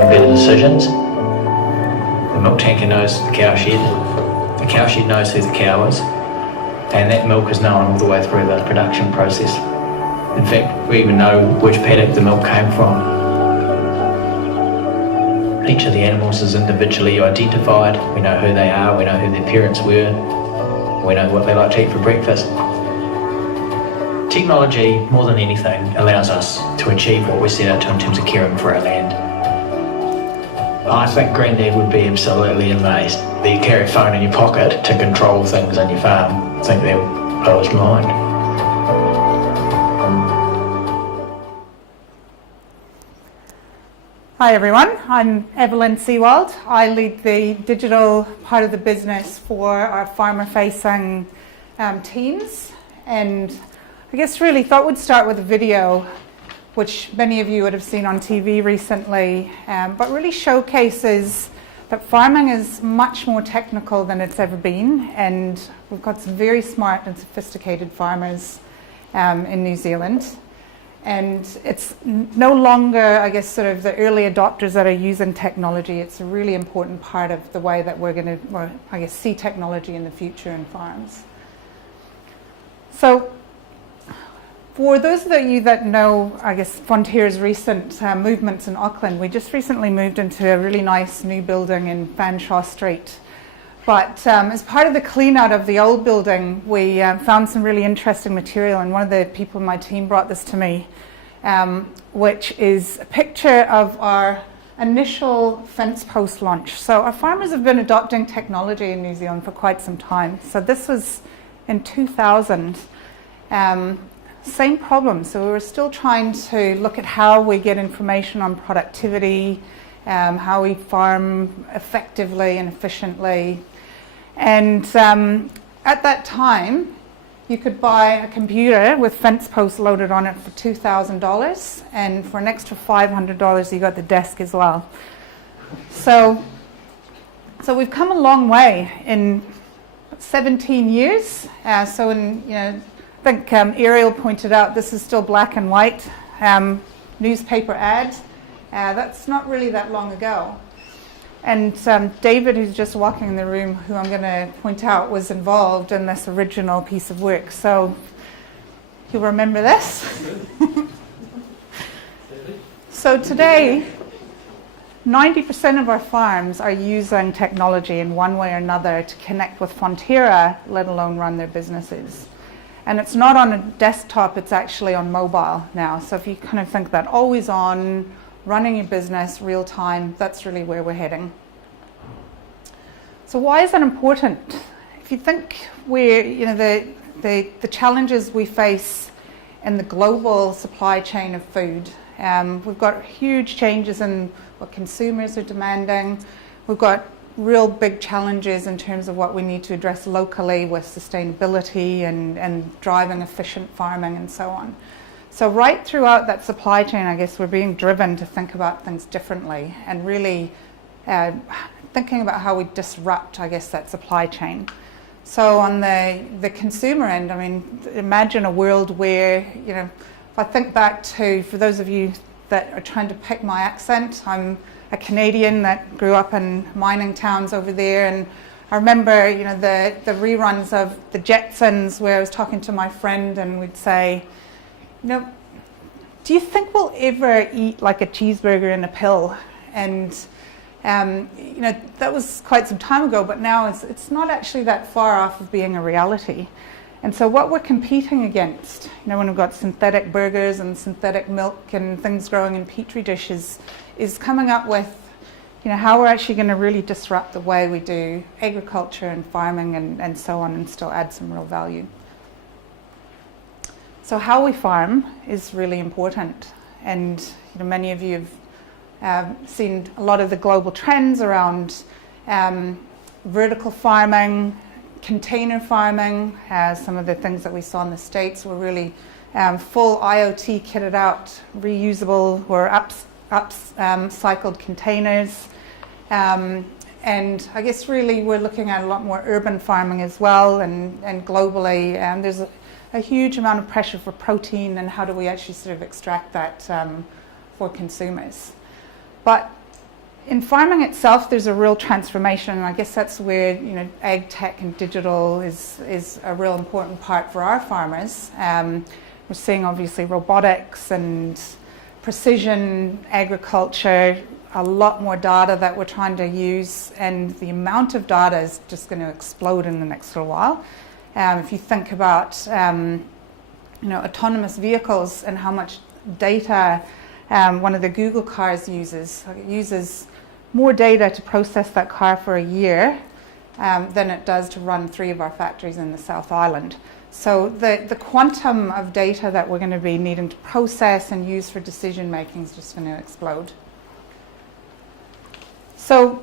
better decisions. The milk tanker knows the cow shed knows who the cow is, and that milk is known all the way through the production process. In fact, we even know which paddock the milk came from. Each of the animals is individually identified. We know who they are, we know who their parents were, we know what they like to eat for breakfast. Technology, more than anything, allows us to achieve what we set out to in terms of caring for our land. I think Grandad would be absolutely amazed that you carry a phone in your pocket to control things on your farm. I think that would blow his mind. Hi everyone, I'm Evelyn Seewald. I lead the digital part of the business for our farmer-facing teams, and I guess really thought we'd start with a video which many of you would have seen on TV recently, but really showcases that farming is much more technical than it's ever been, and we've got some very smart and sophisticated farmers in New Zealand. And it's no longer, I guess, sort of the early adopters that are using technology. It's a really important part of the way that we're going to, I guess, see technology in the future in farms. So, for those of you that know, I guess, Fonterra's recent movements in Auckland, we just recently moved into a really nice new building in Fanshawe Street. But as part of the clean out of the old building, we found some really interesting material, and one of the people in my team brought this to me, which is a picture of our initial fence post launch. So our farmers have been adopting technology in New Zealand for quite some time. So this was in 2000. Same problem. So we were still trying to look at how we get information on productivity, how we farm effectively and efficiently. And at that time, you could buy a computer with fence posts loaded on it for $2,000, and for an extra $500, you got the desk as well. So we've come a long way in 17 years. So I think Ariel pointed out this is still black and white newspaper ad. That's not really that long ago. And David, who's just walking in the room, who I'm going to point out, was involved in this original piece of work. So you'll remember this. So today, 90% of our farms are using technology in one way or another to connect with Fonterra, let alone run their businesses. And it's not on a desktop, it's actually on mobile now. So if you kind of think that always on, running your business real time, that's really where we're heading. So why is that important? If you think the challenges we face in the global supply chain of food, we've got huge changes in what consumers are demanding. We've got real big challenges in terms of what we need to address locally with sustainability and driving efficient farming and so on. So right throughout that supply chain, I guess we're being driven to think about things differently and really thinking about how we disrupt, I guess, that supply chain. So on the consumer end, I mean, imagine a world where, if I think back to, for those of you that are trying to pick my accent, I'm a Canadian that grew up in mining towns over there, and I remember, the reruns of the Jetsons where I was talking to my friend and we'd say, do you think we'll ever eat like a cheeseburger in a pill? And that was quite some time ago, but now it's not actually that far off of being a reality. And so what we're competing against, when we've got synthetic burgers and synthetic milk and things growing in petri dishes, is coming up with, how we're actually going to really disrupt the way we do agriculture and farming and so on, and still add some real value. So how we farm is really important, and many of you have seen a lot of the global trends around vertical farming, container farming. Some of the things that we saw in the States were really full IoT kitted out, reusable or upcycled containers. And I guess really we're looking at a lot more urban farming as well, and globally there's a huge amount of pressure for protein, and how do we actually sort of extract that for consumers. But in farming itself, there's a real transformation, and I guess that's where ag tech and digital is a real important part for our farmers. We're seeing obviously robotics and precision agriculture, a lot more data that we're trying to use, and the amount of data is just going to explode in the next little while. If you think about autonomous vehicles and how much data one of the Google cars uses, it uses more data to process that car for a year than it does to run 3 of our factories in the South Island. So the quantum of data that we're going to be needing to process and use for decision making is just going to explode. So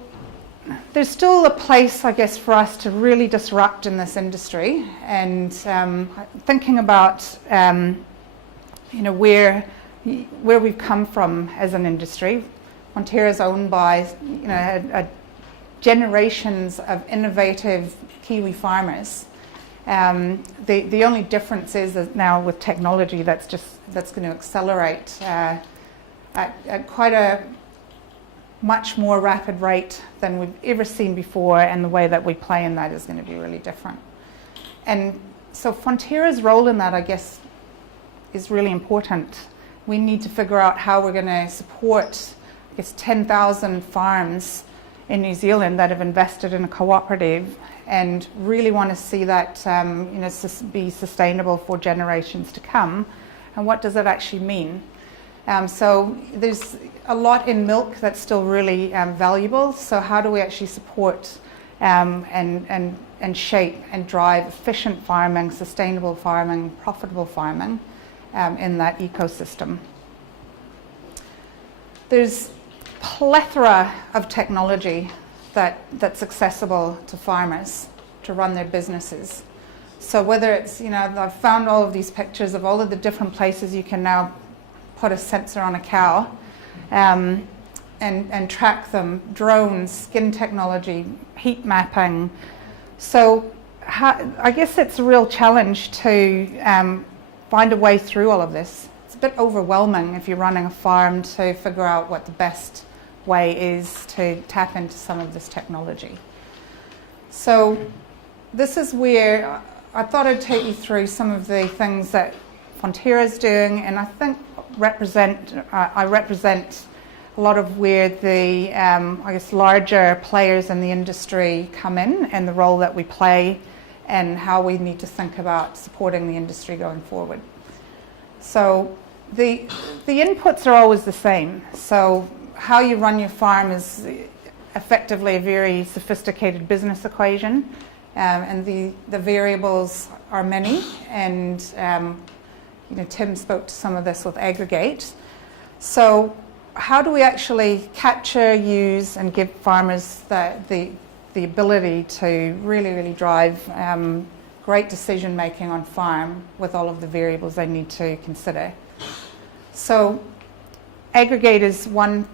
there's still a place, I guess, for us to really disrupt in this industry, and thinking about where we've come from as an industry. Fonterra is owned by generations of innovative Kiwi farmers. The only difference is that now with technology that's going to accelerate at quite a much more rapid rate than we've ever seen before, and the way that we play in that is going to be really different. And so Fonterra's role in that, I guess, is really important. We need to figure out how we're going to support, 10,000 farms in New Zealand that have invested in a cooperative and really want to see that be sustainable for generations to come. And what does that actually mean? So there's a lot in milk that's still really valuable. So how do we actually support and shape and drive efficient farming, sustainable farming, profitable farming in that ecosystem? There's plethora of technology that's accessible to farmers to run their businesses. So whether it's, I've found all of these pictures of all of the different places you can now put a sensor on a cow and track them, drones, skin technology, heat mapping. So I guess it's a real challenge to find a way through all of this. It's a bit overwhelming if you're running a farm to figure out what the best way is to tap into some of this technology. So this is where I thought I'd take you through some of the things that Fonterra is doing, and I think I represent a lot of where the larger players in the industry come in, and the role that we play and how we need to think about supporting the industry going forward. So the inputs are always the same. So how you run your farm is effectively a very sophisticated business equation, and the variables are many, and Tim spoke to some of this with aggregate. So how do we actually capture, use, and give farmers the ability to really drive great decision making on farm with all of the variables they need to consider? So aggregate is one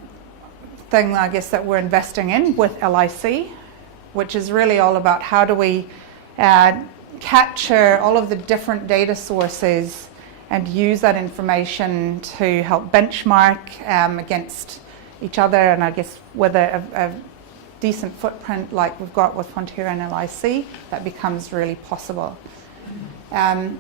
thing, I guess, that we're investing in with LIC, which is really all about how do we capture all of the different data sources and use that information to help benchmark against each other, and I guess with a decent footprint like we've got with Fonterra and LIC, that becomes really possible. And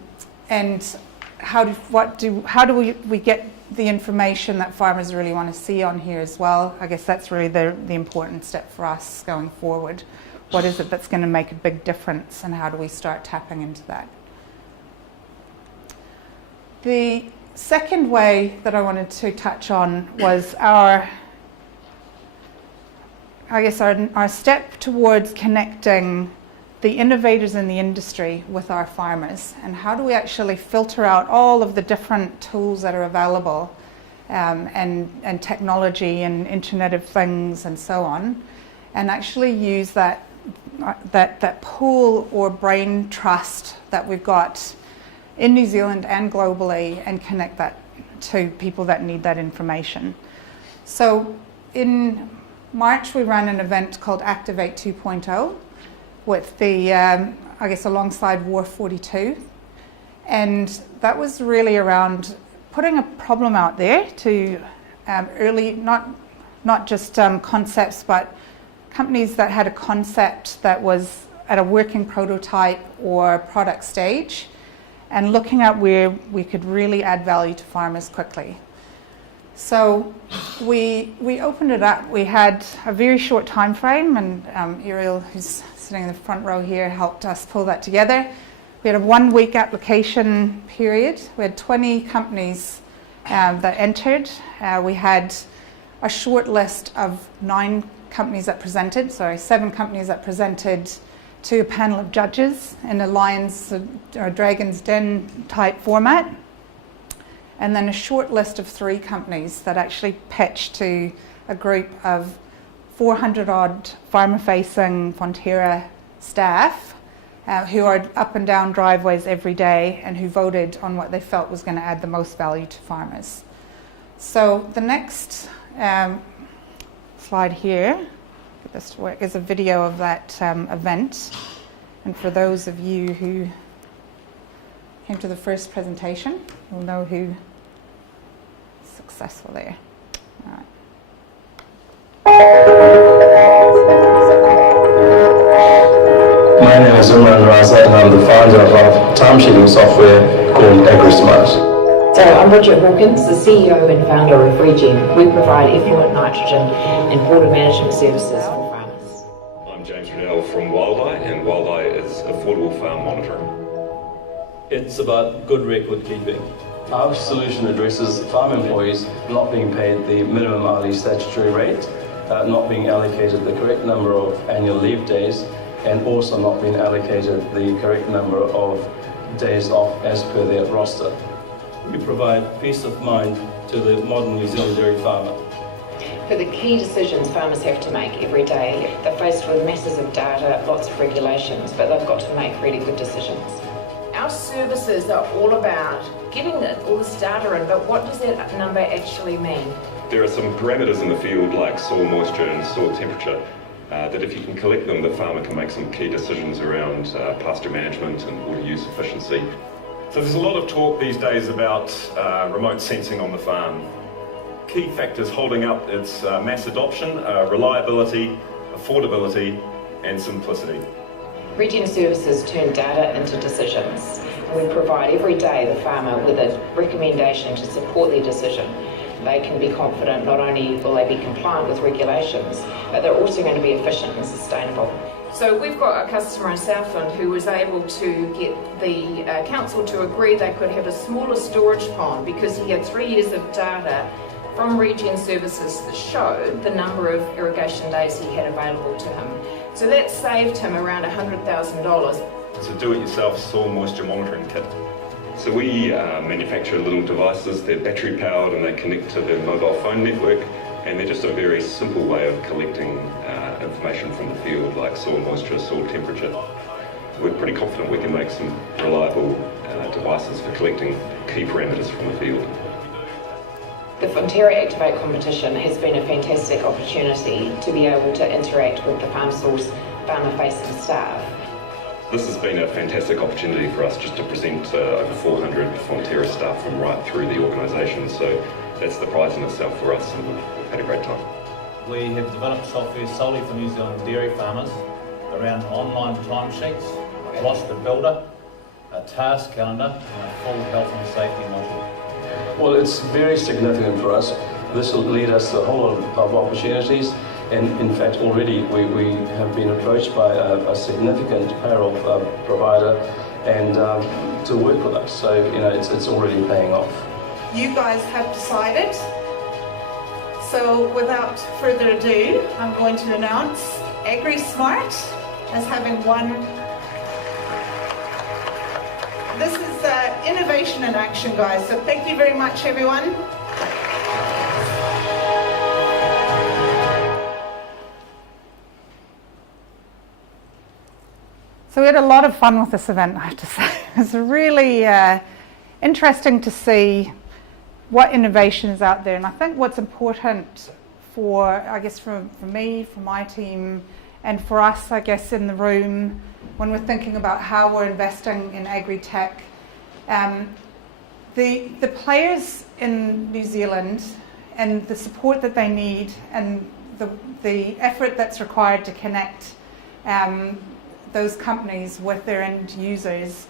how do we get the information that farmers really want to see on here as well? I guess that's really the important step for us going forward. What is it that's going to make a big difference, and how do we start tapping into that? The second way that I wanted to touch on was our step towards connecting the innovators in the industry with our farmers, and how do we actually filter out all of the different tools that are available, and technology and Internet of Things and so on, and actually use that pool or brain trust that we've got in New Zealand and globally, and connect that to people that need that information. So in March we ran an event called Activate 2.0 with the, alongside War 42, and that was really around putting a problem out there to not not just concepts, but companies that had a concept that was at a working prototype or product stage, and looking at where we could really add value to farmers quickly. So we opened it up. We had a very short time frame, and Ariel, who's sitting in the front row here, helped us pull that together. We had a 1-week application period. We had 20 companies that entered. We had a short list of 7 companies that presented to a panel of judges in a Lions or Dragon's Den type format. And then a short list of 3 companies that actually pitched to a group of 400 odd farmer-facing Fonterra staff who are up and down driveways every day and who voted on what they felt was going to add the most value to farmers. So the next slide here, get this to work, is a video of that event. And for those of you who came to the first presentation, you'll know who was successful there. All right. My name is Umran Raza and I'm the founder of a timesheeting software called AgriSmart. So I'm Bridget Hawkins, the CEO and founder of Regen. We provide effluent nitrogen and water management services for farmers. I'm James Rennell from Wildeye, and Wildeye is affordable farm monitoring. It's about good record keeping. Our solution addresses farm employees not being paid the minimum hourly statutory rate, not being allocated the correct number of annual leave days, and also not being allocated the correct number of days off as per their roster. We provide peace of mind to the modern New Zealand dairy farmer. For the key decisions farmers have to make every day, they're faced with masses of data, lots of regulations, but they've got to make really good decisions. Our services are all about getting all this data in, but what does that number actually mean? There are some parameters in the field like soil moisture and soil temperature that if you can collect them, the farmer can make some key decisions around pasture management and water use efficiency. So there's a lot of talk these days about remote sensing on the farm. Key factors holding up its mass adoption are reliability, affordability and simplicity. Regen services turn data into decisions. We provide every day the farmer with a recommendation to support their decision. They can be confident not only will they be compliant with regulations, but they're also going to be efficient and sustainable. So we've got a customer in Southland who was able to get the council to agree they could have a smaller storage pond because he had 3 years of data from Regen services that showed the number of irrigation days he had available to him. So that saved him around $100,000. It's a do-it-yourself soil moisture monitoring kit. So we manufacture little devices, they're battery powered and they connect to the mobile phone network, and they're just a very simple way of collecting information from the field like soil moisture, soil temperature. We're pretty confident we can make some reliable devices for collecting key parameters from the field. The Fonterra Activate competition has been a fantastic opportunity to be able to interact with the Farm Source farmer-facing staff. This has been a fantastic opportunity for us just to present over 400 Fonterra staff from right through the organisation, so that's the prize in itself for us, and we've had a great time. We have developed software solely for New Zealand dairy farmers around online timesheets, a roster builder, a task calendar and a full health and safety module. Well, it's very significant for us. This will lead us to a whole lot of opportunities, and in fact already we have been approached by a significant payroll provider and to work with us, so you know it's already paying off. You guys have decided. So without further ado, I'm going to announce AgriSmart as having won. This is innovation in action, guys. So thank you very much, everyone. So we had a lot of fun with this event, I have to say. It was really interesting to see what innovation is out there. And I think what's important for, I guess, for me, for my team, and for us, I guess, in the room, when we're thinking about how we're investing in agri-tech, the players in New Zealand and the support that they need and the effort that's required to connect those companies with their end users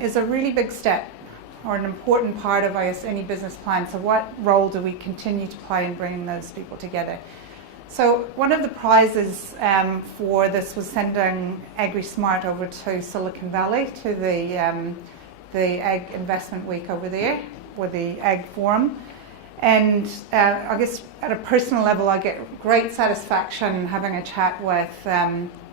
is a really big step, or an important part of, I guess, any business plan. So what role do we continue to play in bringing those people together? So one of the prizes for this was sending AgriSmart over to Silicon Valley to the Ag Investment Week over there, or the Ag Forum. And I guess at a personal level, I get great satisfaction having a chat with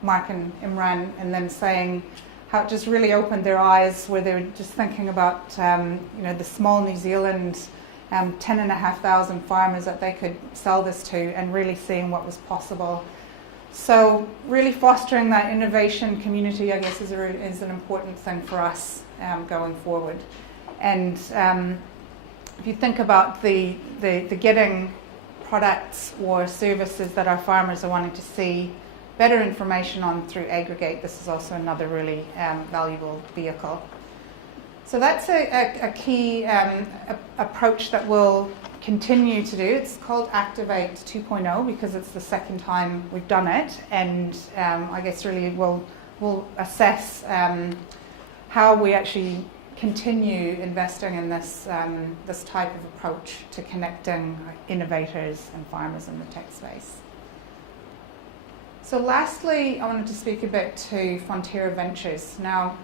Mark and Imran, and them saying how it just really opened their eyes, where they were just thinking about the small New Zealand 10,500 farmers that they could sell this to, and really seeing what was possible. So really fostering that innovation community, I guess, is an important thing for us going forward. And if you think about the getting products or services that our farmers are wanting to see better information on through Aggregate, this is also another really valuable vehicle. So that's a key approach that we'll continue to do. It's called Activate 2.0 because it's the second time we've done it, and I guess really we'll assess how we actually continue investing in this this type of approach to connecting innovators and farmers in the tech space. So lastly, I wanted to speak a bit to Fonterra Ventures. Now,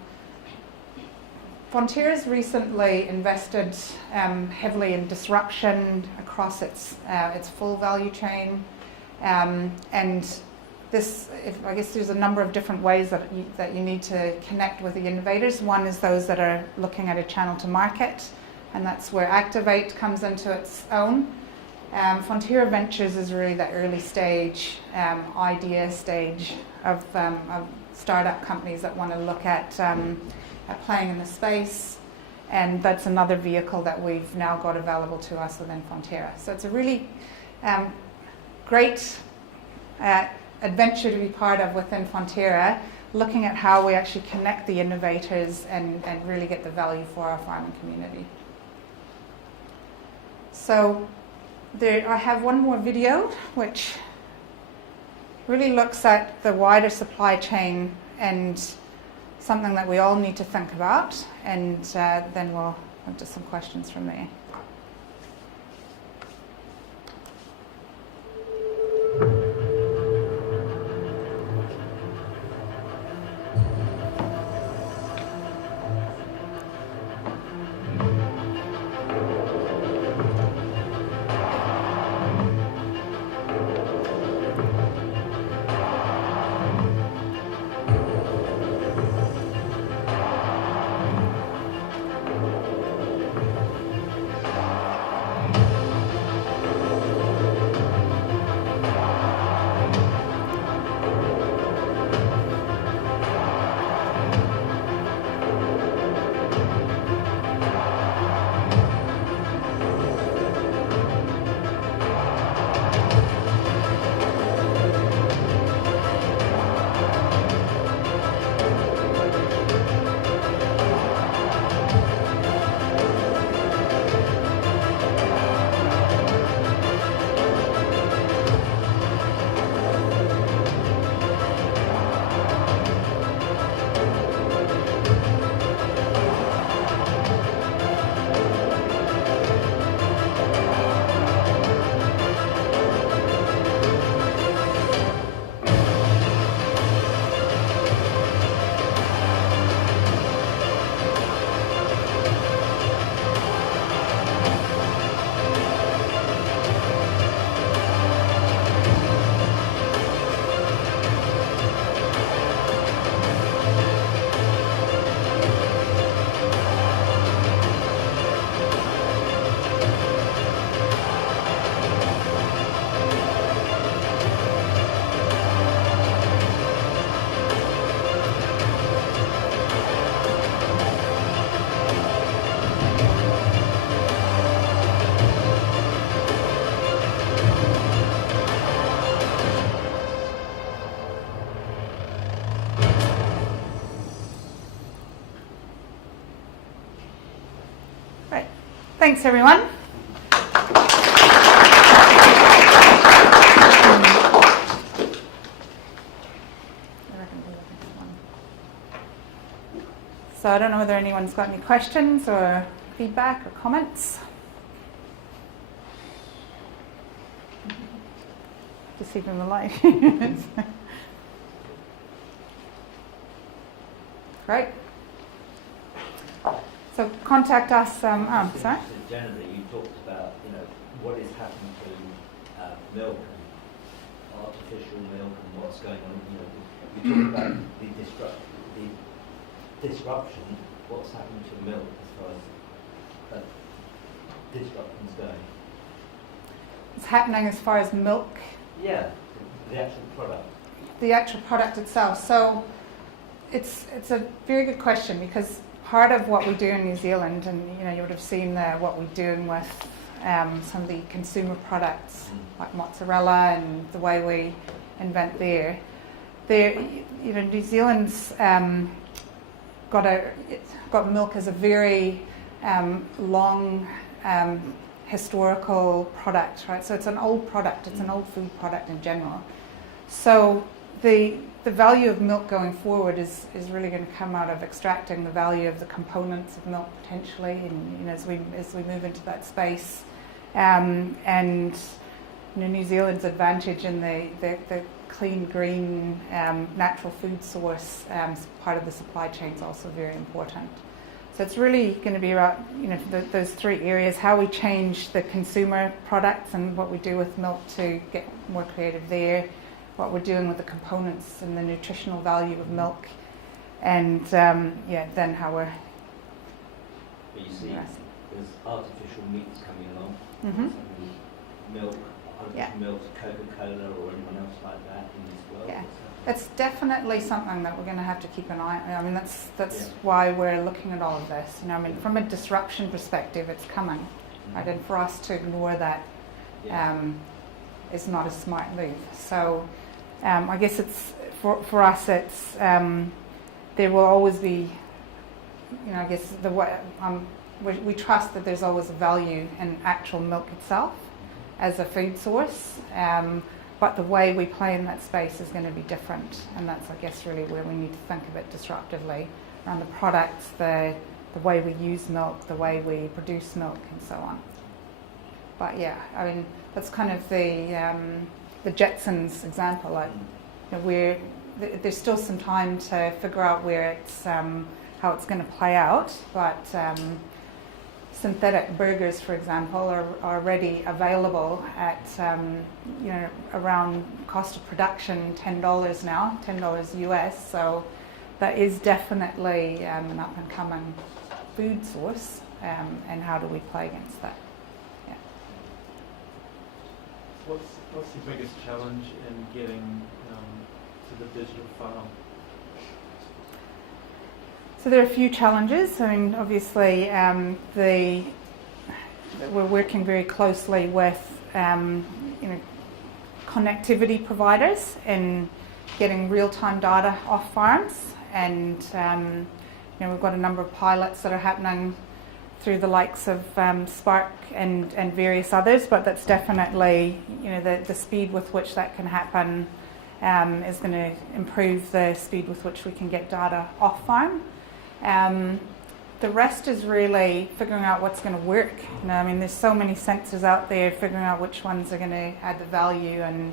Fonterra's recently invested heavily in disruption across its full value chain, and this, I guess there's a number of different ways that you need to connect with the innovators. One is those that are looking at a channel to market, and that's where Activate comes into its own. Fonterra Ventures is really that early stage, idea stage of startup companies that want to look at playing in the space, and that's another vehicle that we've now got available to us within Fonterra. So it's a really great adventure to be part of within Fonterra, looking at how we actually connect the innovators and really get the value for our farming community. So I have one more video which really looks at the wider supply chain and something that we all need to think about, and then we'll have to some questions from there. Thanks, everyone. So I don't know whether anyone's got any questions or feedback or comments. Just even the light. Great. So contact us. Sorry. Generally, you talked about what is happening to milk and artificial milk and what's going on. You talk about the disruption. What's happening to milk as far as that disruption's going? What's happening as far as milk? Yeah, the actual product. The actual product itself. So it's a very good question, because part of what we do in New Zealand, and you would have seen what we're doing with some of the consumer products like mozzarella and the way we invent there. New Zealand's got milk as a very long historical product, right? So it's an old product. It's an old food product in general. So the value of milk going forward is really going to come out of extracting the value of the components of milk potentially, and as we move into that space, and New Zealand's advantage in the clean, green, natural food source part of the supply chain is also very important. So it's really going to be about those three areas: how we change the consumer products and what we do with milk to get more creative there, what we're doing with the components and the nutritional value of milk, and then how we're. But you see, there's artificial meats coming along. Mm-hmm. Milk, artificial milk, Coca-Cola, or anyone else like that in this world. Yeah. It's definitely something that we're going to have to keep an eye on. I mean, that's why we're looking at all of this. From a disruption perspective, it's coming, right? And for us to ignore that is not a smart move. So, I guess it's for us. It's there will always be, I guess the way we trust that there's always a value in actual milk itself as a food source. But the way we play in that space is going to be different, and that's, I guess, really where we need to think of it disruptively around the products, the way we use milk, the way we produce milk, and so on. But yeah, I mean, that's kind of the Jetsons example. Like, there's still some time to figure out where it's how it's going to play out, but. Synthetic burgers, for example, are already available at around cost of production $10 now, $10 US. So that is definitely an up and coming food source. And how do we play against that? Yeah. What's the biggest challenge in getting to the digital farm? So there are a few challenges. I mean, obviously, we're working very closely with connectivity providers in getting real-time data off farms, and we've got a number of pilots that are happening through the likes of Spark and various others. But that's definitely the speed with which that can happen is going to improve the speed with which we can get data off farm. The rest is really figuring out what's going to work. I mean, there's so many sensors out there, figuring out which ones are going to add the value, and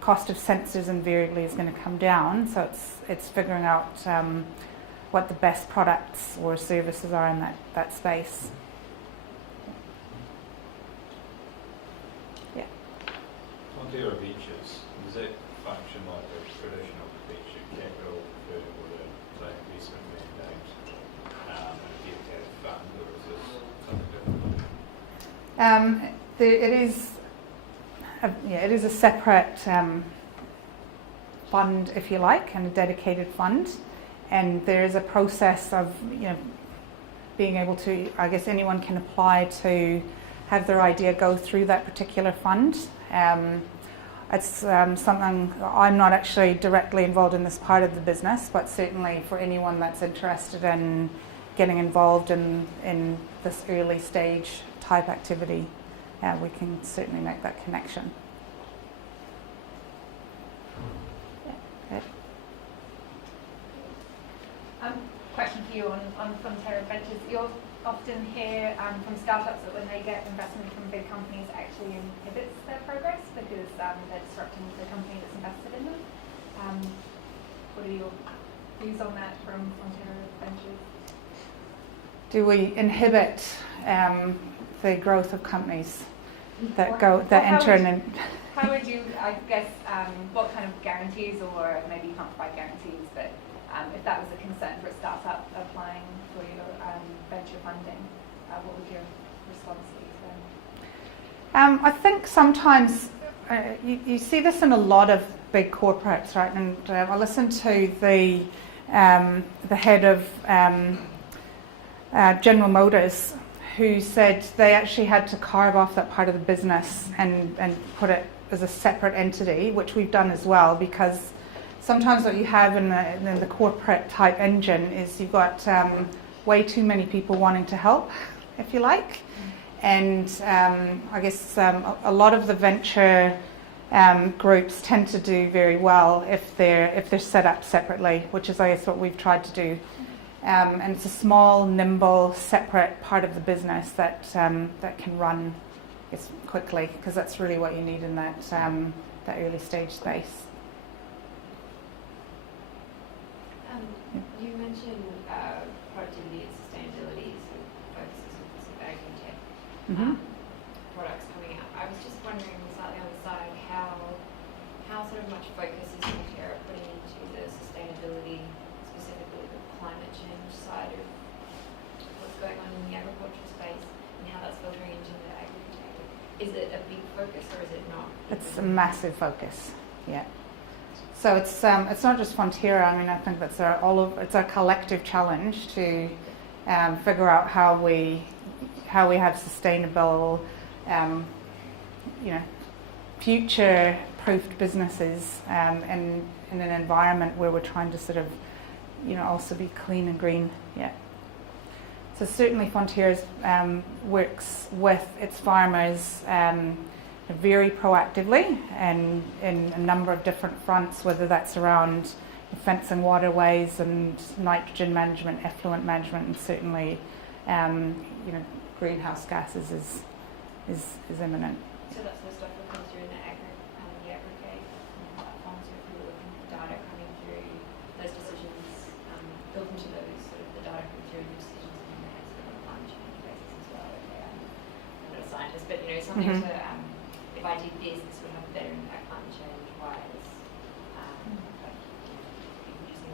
cost of sensors invariably is going to come down. So it's figuring out what the best products or services are in that space. Yeah. Fonterra Ventures, does that function like a traditional venture capital firm with a investment mandate and a debt fund, or is this something different? It is a separate fund, if you like, and a dedicated fund. And there is a process of, being able to, I guess anyone can apply to have their idea go through that particular fund. It's something, I'm not actually directly involved in this part of the business, but certainly for anyone that's interested in getting involved in this early stage type activity, we can certainly make that connection. Yeah. Okay. for you on Fonterra Ventures. You'll often hear from startups that when they get investment from big companies, it actually inhibits their progress because they're disrupting the company that's invested in them. What are your views on that from Fonterra Ventures? Do we inhibit the growth of companies that enter in? How would you, I guess, what kind of guarantees, or maybe you can't provide guarantees, but if that was a concern for a startup applying for your venture funding, what would your response be to them? I think sometimes you see this in a lot of big corporates, right? And I listened to the head of General Motors, who said they actually had to carve off that part of the business and put it as a separate entity, which we've done as well, because sometimes what you have in the corporate type engine is you've got way too many people wanting to help, if you like. And I guess a lot of the venture groups tend to do very well if they're set up separately, which is, I guess, what we've tried to do. And it's a small, nimble, separate part of the business that can run, I guess, quickly, because that's really what you need in that early stage space. You mentioned productivity and sustainability, sort of focuses on some AgTech products coming out. I was just wondering, slightly on the side, how sort of much focus is Fonterra putting into the sustainability, specifically the climate change side of what's going on in the agricultural space, and how that's filtering into the AgTech? Is it a big focus or is it not? It's a massive focus, yeah. So it's not just Fonterra. I mean, I think that's it's a collective challenge to figure out how we have sustainable, future-proofed businesses in an environment where we're trying to sort of, also be clean and green. Yeah. So certainly Fonterra works with its farmers very proactively and in a number of different fronts, whether that's around fencing waterways and nitrogen management, effluent management, and certainly greenhouse gases is imminent. So that's the stuff that comes through in the aggregate platforms, if we were looking at data coming through those decisions, built into those sort of the data coming through and decisions being made sort of on a climate change basis as well. Okay, I'm not a scientist, but something to if I did this would have a better impact climate change wise.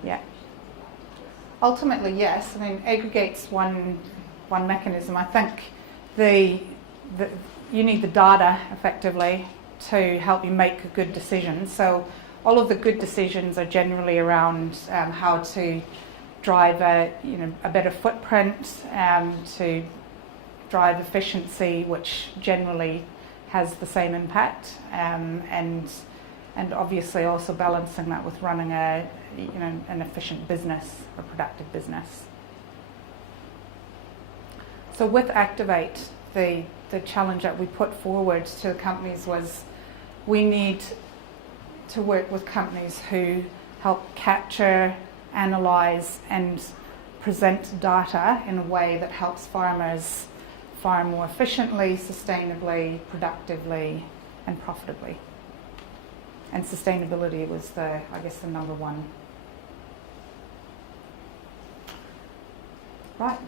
Yeah. Ultimately, yes. I mean, aggregate's one mechanism. I think you need the data effectively to help you make a good decision. So all of the good decisions are generally around how to drive a better footprint, to drive efficiency, which generally has the same impact, and obviously also balancing that with running an efficient business, a productive business. So with Activate, the challenge that we put forward to the companies was we need to work with companies who help capture, analyse and present data in a way that helps farmers farm more efficiently, sustainably, productively and profitably. And sustainability was the number one. Right.